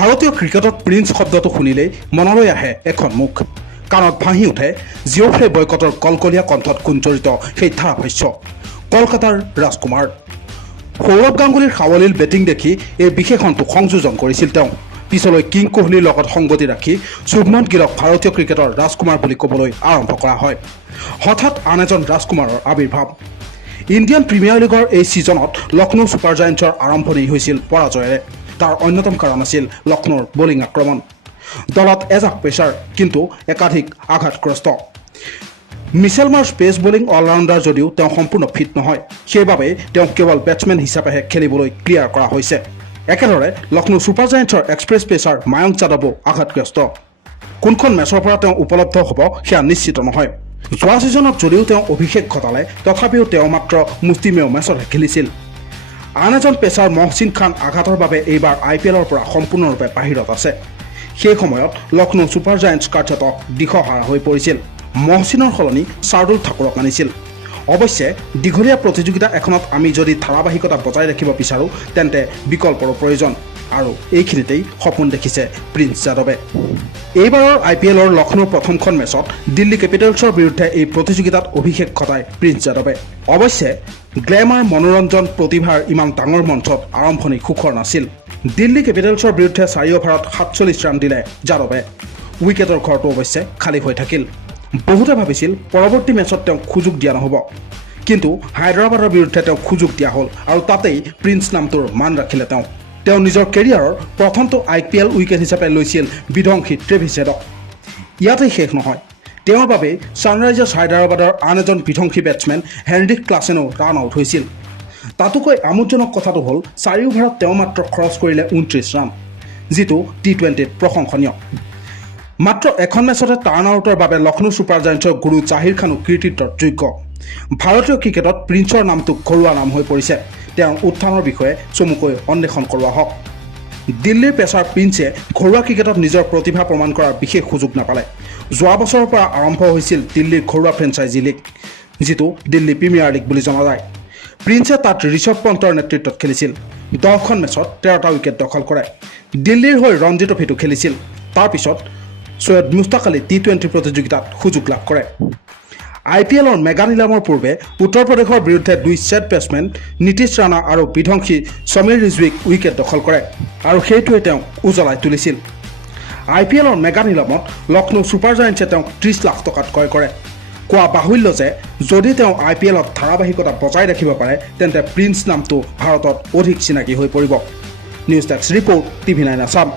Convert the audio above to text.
ভাৰতীয় ক্ৰিকেটত প্ৰিন্স শব্দটো শুনিলেই মনলৈ আহে এখন মুখ কাণত ভাহি উঠে জিঅ'ফ্ৰে বয়কটৰ কলকলীয়া কণ্ঠত গুঞ্জৰিত সেই ধাৰাভাষ্য কলকাতাৰ ৰাজকুমাৰ সৌৰভ গাংগুলীৰ সাৱলীল বেটিং দেখি এই বিশেষণটো সংযোজন কৰিছিল তেওঁ পিছলৈ কিং কোহলিৰ লগত সংগতি ৰাখি শুভমন গিলক ভাৰতীয় ক্ৰিকেটৰ ৰাজকুমাৰ বুলি ক'বলৈ আৰম্ভ কৰা হয় হঠাৎ আন এজন ৰাজকুমাৰৰ আৱিৰ্ভাৱ ইণ্ডিয়ান প্ৰিমিয়াৰ লীগৰ এই ছিজনত লক্ষ্ণৌ ছুপাৰ জায়েণ্টছৰ আৰম্ভণি হৈছিল পৰাজয়েৰে তাৰ অন্যতম কাৰণ আছিল লক্ষ্ণৌৰ বলিং আক্ৰমণ দলত এজাক পেচাৰ কিন্তু একাধিক আঘাতগ্ৰস্ত Mitchell Marsh pace bowling allrounder যদিও তেওঁ সম্পূৰ্ণ ফিট নহয় সেইবাবে তেওঁ কেৱল বেটছমেন হিচাপেহে খেলিবলৈ ক্লিয়াৰ কৰা হৈছে একেদৰে লক্ষ্ণৌ ছুপাৰ জায়েণ্টছৰ এক্সপ্ৰেছ পেচাৰ মায়ংক যাদৱো আঘাতগ্ৰস্ত কোনখন মেচৰ পৰা তেওঁ উপলব্ধ হ'ব সেয়া নিশ্চিত নহয় যোৱা ছিজনত যদিও তেওঁ অভিষেক ঘটালে তথাপিও তেওঁ মাত্ৰ মুষ্টিমেয় মেচতহে খেলিছিল আন এজন পেচাৰ মহচিন খান আঘাতৰ বাবে এইবাৰ IPLৰ পৰা সম্পূৰ্ণৰূপে বাহিৰত আছে সেই সময়ত লক্ষ্ণৌ ছুপাৰ জায়েণ্টছ কাৰ্যত দিশহাৰা হৈ পৰিছিল মহচিনৰ সলনি শাৰ্দুল ঠাকুৰক আনিছিল অৱশ্যে দীঘলীয়া প্ৰতিযোগিতা এখনত আমি যদি ধাৰাবাহিকতা বজাই ৰাখিব বিচাৰোঁ তেন্তে বিকল্পৰ প্ৰয়োজন আৰু এইখিনিতেই সপোন দেখিছে প্ৰিন্স যাদৱে এইবাৰৰ IPLৰ লক্ষ্ণৌৰ প্ৰথমখন মেচত দিল্লী কেপিটেলছৰ বিৰুদ্ধে এই প্ৰতিযোগিতাত অভিষেক ঘটায় প্ৰিন্স যাদৱে অৱশ্যে গ্লেমাৰ মনোৰঞ্জন প্ৰতিভাৰ ইমান ডাঙৰ মঞ্চত আৰম্ভণি সুখৰ নাছিল দিল্লী কেপিটেলছৰ বিৰুদ্ধে 4 অভাৰত 47 ৰান দিলে যাদৱে উইকেটৰ ঘৰটো অৱশ্যে খালী হৈ থাকিল বহুতে ভাবিছিল পৰৱৰ্তী মেচত তেওঁক সুযোগ দিয়া নহ'ব কিন্তু হায়দৰাবাদৰ বিৰুদ্ধে তেওঁক সুযোগ দিয়া হ'ল আৰু তাতেই প্ৰিন্স নামটোৰ মান ৰাখিলে তেওঁ নিজৰ কেৰিয়াৰৰ প্ৰথমটো IPL উইকেট হিচাপে লৈছিল বিধ্বংসী ট্ৰেভিছ হেডক ইয়াতেই শেষ নহয় তেওঁৰ বাবে ছানৰাইজাৰ্ছ হায়দৰাবাদৰ আন এজন বিধ্বংসী বেটছমেন হেনৰিক ক্লাছেনো ৰান আউট হৈছিল তাতোকৈ আমোদজনক কথাটো হ'ল 4 অভাৰত তেওঁ মাত্ৰ খৰচ কৰিলে 29 ৰান যিটো T20ত প্ৰশংসনীয় মাত্ৰ এখন মেচতে টাৰ্ণ আউটৰ বাবে লক্ষ্ণৌ ছুপাৰ জায়েণ্টছৰ গুৰু জাহিৰ খানো কৃতিত্বৰ যোগ্য ভাৰতীয় ক্ৰিকেটত প্ৰিন্সৰ নামটো ঘৰুৱা নাম হৈ পৰিছে তেওঁৰ উত্থানৰ বিষয়ে চমুকৈ অন্বেষণ কৰোৱা হওক দিল্লীৰ পেচাৰ প্ৰিন্সে ঘৰুৱা ক্ৰিকেটত নিজৰ প্ৰতিভা প্ৰমাণ কৰাৰ বিশেষ সুযোগ নাপালে যোৱা বছৰৰ পৰা আৰম্ভ হৈছিল দিল্লীৰ ঘৰুৱা ফ্ৰেঞ্চাইজি লীগ যিটো দিল্লী প্ৰিমিয়াৰ লীগ বুলি জনা যায় প্ৰিন্সে তাত ঋষভ পন্তৰ নেতৃত্বত খেলিছিল 10খন মেচত 13টা উইকেট দখল কৰে দিল্লীৰ হৈ ৰঞ্জী ট্ৰফীটো খেলিছিল তাৰপিছত সৈয়দ মুস্তাক আলী T20 প্ৰতিযোগিতাত সুযোগ লাভ কৰে IPLৰ মেগা নিলামৰ পূৰ্বে উত্তৰ প্ৰদেশৰ বিৰুদ্ধে 2 ছেট বেটছমেন নীতিশ ৰাণা আৰু বিধ্বংসী সমীৰ ৰিজৱীক উইকেট দখল কৰে আৰু সেইটোৱে তেওঁক উজ্বলাই তুলিছিল IPLৰ মেগা নিলামত লক্ষ্ণৌ ছুপাৰ জায়েণ্টছে তেওঁক 30 লাখ টকাত ক্ৰয় কৰে কোৱা বাহুল্য যে যদি তেওঁ IPLত ধাৰাবাহিকতা বজাই ৰাখিব পাৰে তেন্তে প্ৰিন্স নামটো ভাৰতত অধিক চিনাকি হৈ পৰিব news desk report TV9 Assam